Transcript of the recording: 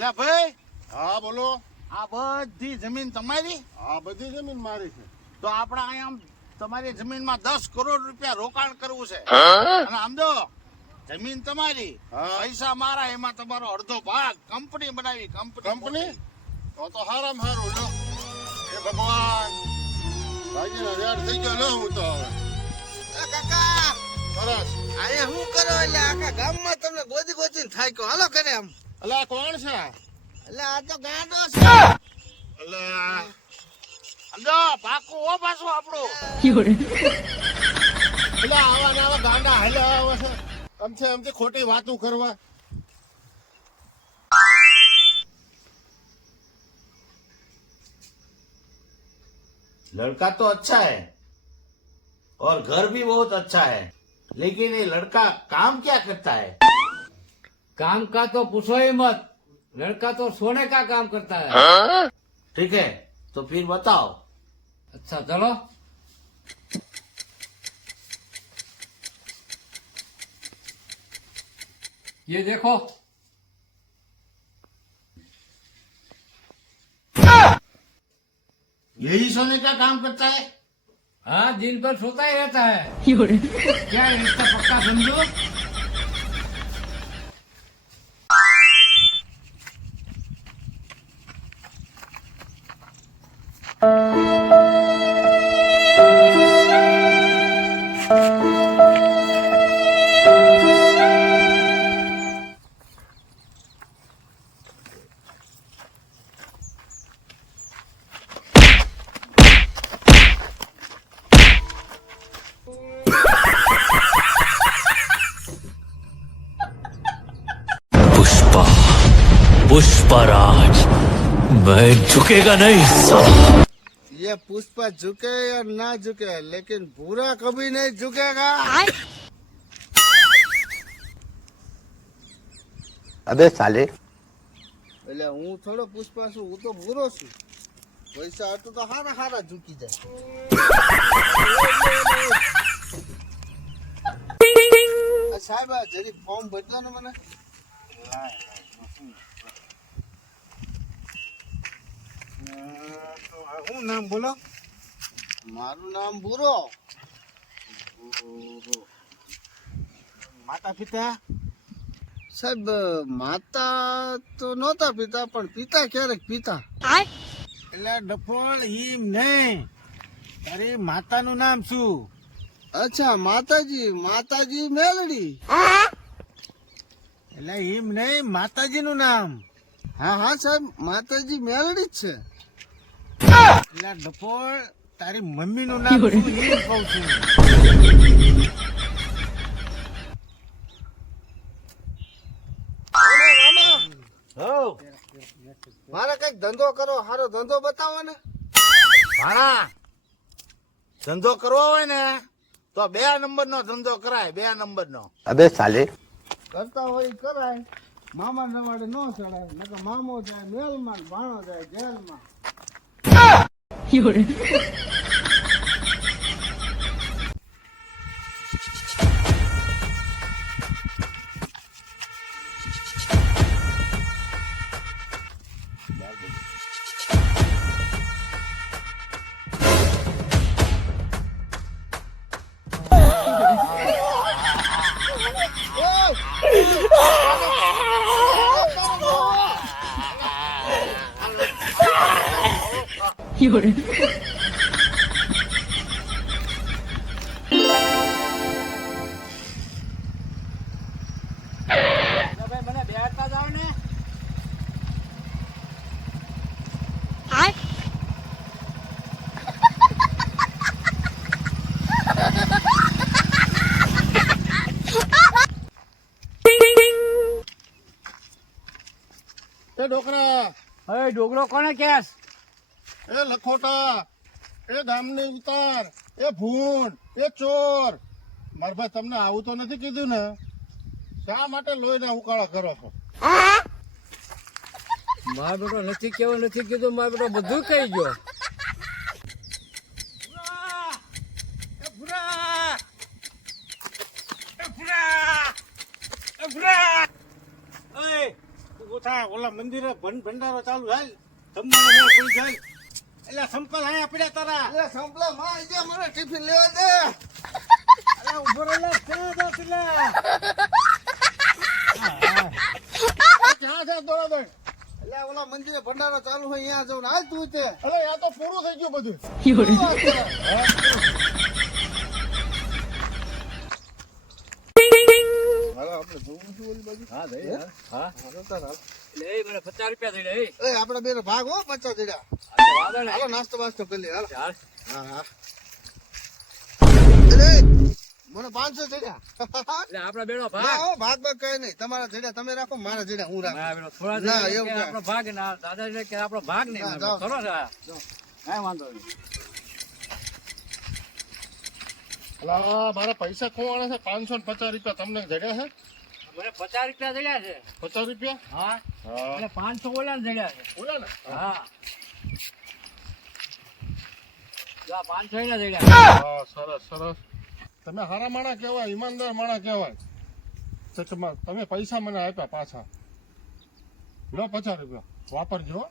અલ્યા ભાઈ, હા બોલો. આ બધી જમીન તમારી? હા બધી જમીન મારી છે. તો આપણે અહીંયા આમ તમારી જમીનમાં 10 કરોડ રૂપિયા રોકાણ કરવું છે. અને આમ જો જમીન તમારી, હા. પૈસા મારા, એમાં તમારો અડધો ભાગ. કંપની બનાવી, કંપની? તો હારામાં હારું લો. એ ભગવાન ભાગીને રેડ થઈ ગયો લો હું તો હવે. કાકા સરસ. આયા શું કરો? એટલે આખા ગામમાં તમને ગોદી ગોદીને થાક્યો. હાલો કરે આમ. અલા કોણ છે? એટલે આ તો ગાંડો છે. અલા સમજો પાકું હો પાછું આપણું. અલા આવા ને આવા ગાંડા હાલ્યા આવે છે. આમથી ખોટી વાતું કરવા. लड़का तो अच्छा है और घर भी बहुत अच्छा है, लेकिन ये लड़का काम क्या करता है? काम का तो पूछो ही मत, लड़का तो सोने का काम करता है। ठीक है, तो फिर बताओ। अच्छा चलो। ये देखो, यही सोने का काम करता है? हाँ दिन भर सोता ही रहता है। क्या रिश्ता पक्का समझो। पुष्पा पुष्पराज मैं झुकेगा नहीं साला। ये पुष्पा झुके या ना झुके, लेकिन बुरा कभी नहीं झुकेगा। अबे साले એટલે હું થોડો પુષ્પા છું, હું તો બુરો છું. પૈસા હતું તો હારા હારા ઝૂકી જાય. આ સાહેબ આ જરી ફોર્મ બદલો ને મને. શું નામ બોલો? મારું નામ બુરો. માતા પિતા? સાહેબ માતા તો નહોતા પિતા, પણ પિતા ક્યારેક પિતા. એટલે ડફોળ ઈમ નહીં, તારી માતાનું નામ શું? અચ્છા માતાજી. માતાજી મેલડી. એટલે ઈમ નહીં, માતાજીનું નામ. હા હા સાહેબ, માતાજી મેલડી જ છે. એટલે ડફોળ તારી મમ્મીનું નામ શું ઈમ કહું છું. મારે કઈક ધંધો કરો, સારો ધંધો બતાવો ને. ભાણા, ધંધો કરવો હોય ને તો 2 નંબરનો ધંધો કરાય, 2 નંબરનો. अबे साले કરતા હોય ઈ કરાય. મામા નવાડે ન ચડાય, નકર મામો જાય મેલમાં, ભાણો જાય જેલમાં. મને બેહતા જાવ ને. એ ડોકરા, હવે ડોગરો કોને કેસ? એ લખોટા, એ ગામની ઉતાર, એ ભૂંડ, એ ચોર. મારા ભાઈ તમને આવું તો નથી કીધું ને? શા માટે લોહીના ઉકાળા કરો છો? મારા બેટો નથી કેવું, નથી કીધું. મારા બેટો બધું કહી ગયો. એવું થાય ઓલા મંદિરે ભંડારો ચાલુ થાય જમવાનું મેળ પડી જાય એટલે સંપલ અહીંયા પડ્યા તારા એટલે સંપલા માં આવી ગયા, મને ટિફિન લેવા દે. અરે ઉભો રહે લે, ક્યાં જા તું લે? ક્યાં જા દોડા દોડ? એટલે ઓલા મંદિરે ભંડારો ચાલુ હોય અહીંયા જવું ને હાલ તું તે. અરે આ તો પૂરું થઈ ગયું બધું. હાલો આપણે જોવું છું ઓલી બાજુ. હા ભાઈ હા હાલો તાર હાલ. એ મને 50 રૂપિયા થઈ જાય એ આપણે બેનો ભાગ હો 50 જડ્યા. વાંધો નહીં હાલો નાસ્તો બાસ્તો કરી લે હાલો. ચાલ હા હા. અરે મને 500 જડ્યા. એટલે આપણા બેનો ના ભાગ હો ભાગ ભાગ કઈ નહીં, તમારા જડ્યા તમે રાખો, મારા જડ્યા હું રાખું. ના બેનો થોડા ના, જણ એવું કે કાંઈ. આપણો ભાગ ના દાદાજી કે આપણો ભાગ નહીં ના, જાઓ. ખરો છે કાંઈ વાંધો નહીં અલા, મારા પૈસા ખોવાણા છે 550 રૂપિયા તમને જડ્યા છે મને 50 રૂપિયા જડ્યા છે 50 રૂપિયા હા હા એટલે 500 ઓલા જડ્યા છે બોલા ને હા જો આ 500 ના જડ્યા હા સરસ સરસ તમે હારા માણા કહેવાય, ઈમાનદાર માણા કહેવાય. તો તમે પૈસા મને આપ્યા પાછા લો 50 રૂપિયા વાપરજો હો.